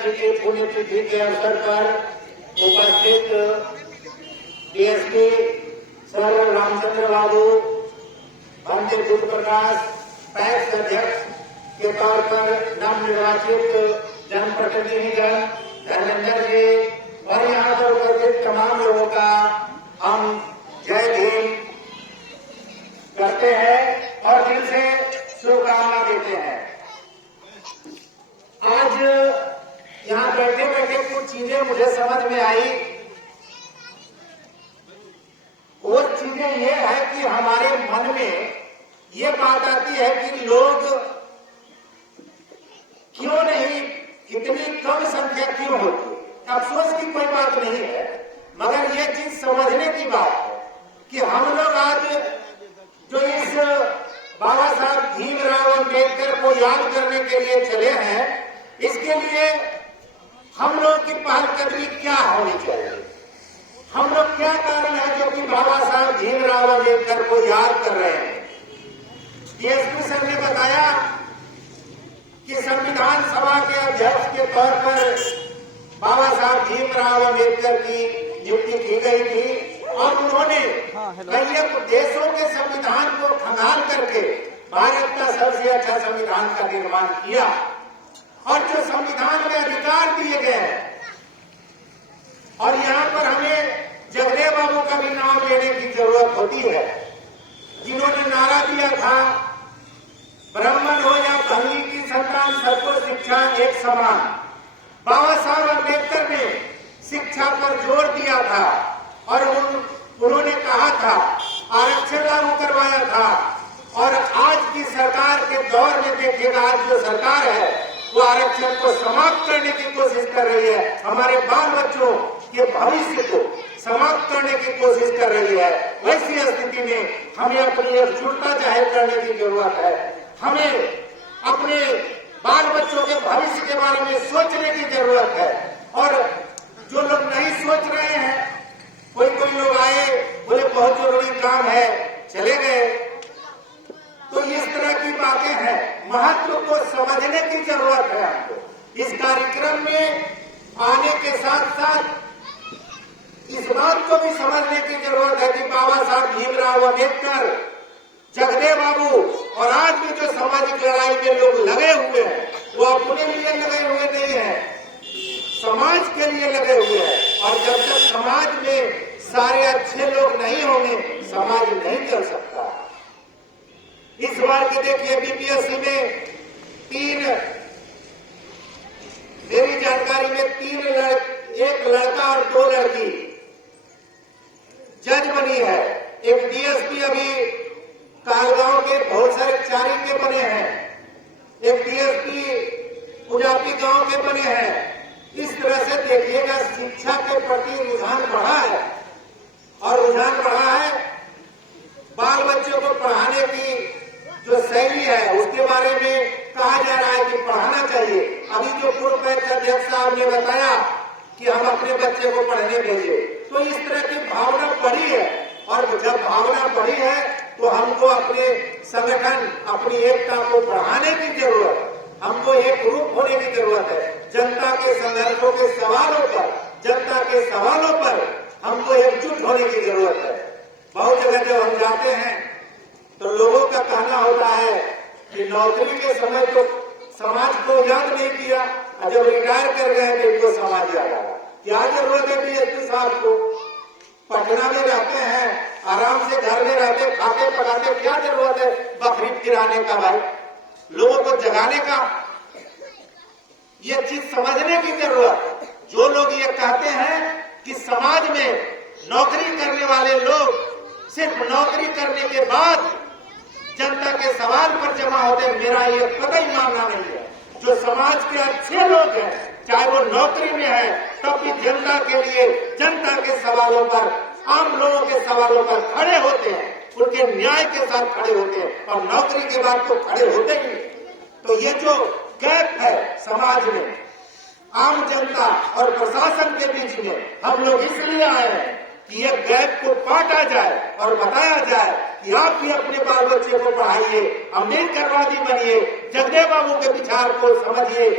जी की पुण्यतिथि के अवसर पर उपस्थित डीएसपी सर रामचंद्र बाबू, बंदे बुद्ध प्रकाश, पैक्स अध्यक्ष के तौर पर नवनिर्वाचित जनप्रतिनिधिगण, धर्मेंद्र जी और यहाँ पर उपस्थित तमाम लोगों का हम जय भीम करते हैं और दिल से शुभकामना देते हैं। आज यहाँ बैठे बैठे कुछ चीजें मुझे समझ में आई। वो चीजें ये है कि हमारे मन में ये बात आती है कि लोग क्यों नहीं, इतनी कम संख्या क्यों होती। अफसोस की कोई बात नहीं है, मगर ये चीज समझने की बात है कि हम लोग आज जो इस बाबा साहब भीमराव अम्बेडकर को याद करने के लिए चले हैं, इसके लिए हम लोग की पहलकदमी क्या होनी चाहिए। हम लोग क्या कारण है जो कि बाबा साहब भीमराव अम्बेडकर को याद कर रहे हैं। डीएसपी सर ने बताया कि संविधान सभा के अध्यक्ष के तौर पर बाबा साहब भीमराव अम्बेडकर की नियुक्ति की गई थी और उन्होंने कई देशों के संविधान को खंगाल करके भारत का सबसे अच्छा संविधान का निर्माण किया और जो संविधान में अधिकार दिए गए हैं। और यहाँ पर हमें जगदेव बाबू का भी नाम लेने की जरूरत होती है, जिन्होंने नारा दिया था, ब्राह्मण हो या भंगी की संतान, सबको शिक्षा एक समान। बाबा साहब अम्बेडकर ने शिक्षा पर जोर दिया था और उन्होंने कहा था, आरक्षण लागू करवाया था। और आज की सरकार के दौर में देखिएगा, आज जो सरकार है वो आरक्षण को समाप्त करने की कोशिश कर रही है, हमारे बाल बच्चों के भविष्य को समाप्त करने की कोशिश कर रही है। वैसी स्थिति में हमें अपनी एकजुटता जाहिर करने की जरूरत है। हमें अपने बाल बच्चों के भविष्य के बारे में सोचने की जरूरत है। और जो लोग नहीं सोच रहे हैं, कोई लोग आए, बोले बहुत जरूरी काम है, चले गए, तो इस तरह की बातें हैं। महत्व को समझने की जरूरत है हमको। इस कार्यक्रम में आने के साथ साथ इस बात को भी समझने की जरूरत है कि बाबा साहब भीमराव अम्बेडकर, जगदेव बाबू और आज भी जो सामाजिक लड़ाई में लोग लगे हुए हैं, वो अपने लिए लगे हुए नहीं है, समाज के लिए लगे हुए हैं। और जब तक समाज में सारे अच्छे लोग नहीं होंगे, समाज नहीं चल सकता। इस बार के देखिए बीपीएससी में मेरी जानकारी में एक लड़का और 2 लड़की जज बनी है। एक डीएसपी अभी कालगांव के बहुत सारे चारी के बने हैं, एक डीएसपी उजापी गांव के बने हैं। इस तरह से देखिएगा शिक्षा के प्रति रुझान बढ़ा है और रुझान बढ़ा है। बाल बच्चों को पढ़ाने की जो शैली है उसके बारे में कहा जा रहा है कि पढ़ाना चाहिए। अभी जो पूर्व पैक्स अध्यक्ष साहब ने बताया कि हम अपने बच्चे को पढ़ने भेजे, तो इस तरह की भावना बढ़ी है। और जब भावना बढ़ी है तो हमको अपने संगठन, अपनी एकता को बढ़ाने की जरूरत, हमको एक रूप होने की जरूरत है। जनता के संघर्षों के सवालों पर, जनता के सवालों पर हमको एकजुट होने की जरूरत है। बहुत जगह जब हम जाते हैं तो लोगों का कहना होता है कि नौकरी के समय तो समाज को याद नहीं किया, और जब रिटायर कर गए तो इनको समाज याद आया। क्या जरूरत है डीएसपी साहब को? पटना में रहते हैं, आराम से घर में रहते, खाते पकाते, क्या जरूरत है बकरीद गिराने का भाई, लोगों को जगाने का? ये चीज समझने की जरूरत। जो लोग ये कहते हैं कि समाज में नौकरी करने वाले लोग सिर्फ नौकरी करने के बाद जनता के सवाल पर जमा होते, मेरा ये कतई मानना नहीं है। जो समाज के अच्छे लोग हैं, चाहे वो नौकरी में है, तब भी जनता के लिए, जनता के सवालों पर, आम लोगों के सवालों पर खड़े होते हैं, उनके न्याय के साथ खड़े होते हैं। और नौकरी के बाद तो खड़े होते ही नहीं। तो ये जो गैप है समाज में, आम जनता और प्रशासन के बीच में, हम लोग इसलिए आए हैं कि ये गैप को काटा जाए और बताया जाए कि आप भी अपने बाल बच्चे को पढ़ाइए, अम्बेडकरवादी बनिए, जगदेव बाबू के विचार को समझिए,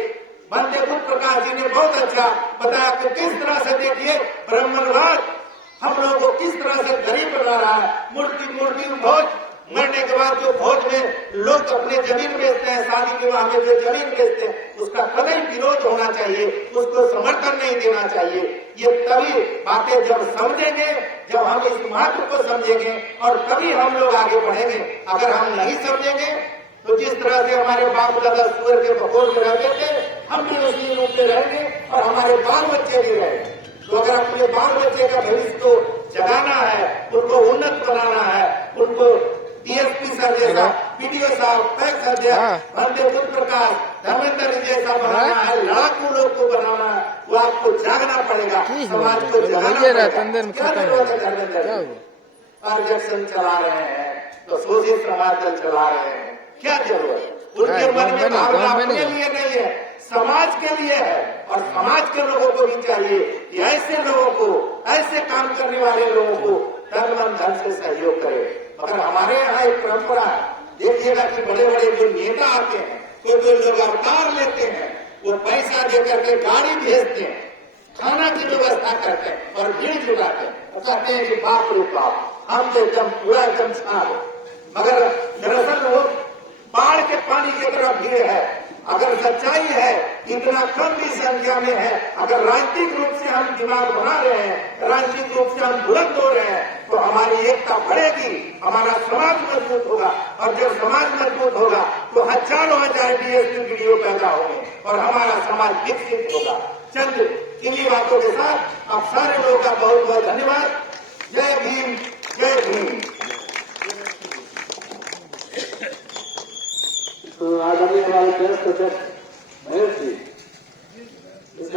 बंदे बुद्ध प्रकाश जी ने बहुत अच्छा बताया कि किस तरह से देखिए ब्राह्मणवाद हम लोगों को किस तरह से गरीब बना रहा है। मूर्ति भोज, मरने के बाद जो भोज में लोग अपने जमीन बेचते हैं, शादी विवाह में जो जमीन बेचते हैं, उसका कतई विरोध होना चाहिए, उसको समर्थन नहीं देना चाहिए। ये तभी बातें जब समझेंगे, जब हम इस महत्व को समझेंगे और तभी हम लोग आगे बढ़ेंगे। अगर हम नहीं समझेंगे तो जिस तरह से हमारे बाप दादा सुअर के बकोर में रहते थे, हम भी उसी रूप में रहेंगे और हमारे बाल बच्चे भी रहेंगे। तो अगर अपने बाल बच्चे का भविष्य को जगाना है, उनको उन्नत बनाना है, उनको डीएसपी सर जैसा, पीडीओ साहब, पैक सर जैसा, बंदे बुद्ध प्रकाश, धर्मेंद्र जैसा बनाना है, लाखों लोग को बनाना है, वो आपको जागना पड़ेगा, समाज को जगाना पड़ेगा। क्या जरूरत है धर्मेंद्र? आरक्षण चला रहे हैं तो शोषित समाज दल चला रहे हैं, क्या जरूरत? उनके मन में भावना अपने लिए नहीं है, समाज के लिए है। और समाज के लोगों को भी चाहिए कि ऐसे लोगों को, ऐसे काम करने वाले लोगों को तन मन धन से सहयोग करे। मगर हमारे यहाँ एक परंपरा है, देखिएगा कि बड़े बड़े जो नेता आते हैं तो जो लोग अवतार लेते हैं, वो पैसा देकर के गाड़ी भेजते हैं, खाना की व्यवस्था करते हैं और भीड़ जुटाते हैं और कहते हैं कि बाप रे बाप, हम तो एकदम पूरा एकदम छाप। मगर दरअसल वो बाढ़ के पानी की तरह भीड़ है। अगर सच्चाई है, इतना कम भी संख्या में है, अगर राजनीतिक रूप से हम दिमाग बना रहे हैं, राजनीतिक रूप से हम बुलंद हो रहे हैं, तो हमारी एकता बढ़ेगी, हमारा समाज मजबूत होगा। और जब समाज मजबूत होगा तो हजारों हजार डीएसपी वीडियो पैदा होंगे और हमारा समाज विकसित होगा। चंद इन्हीं बातों के साथ आप सारे लोगों का बहुत बहुत धन्यवाद। जय भीम, जय भीम। तो आगामी हमारे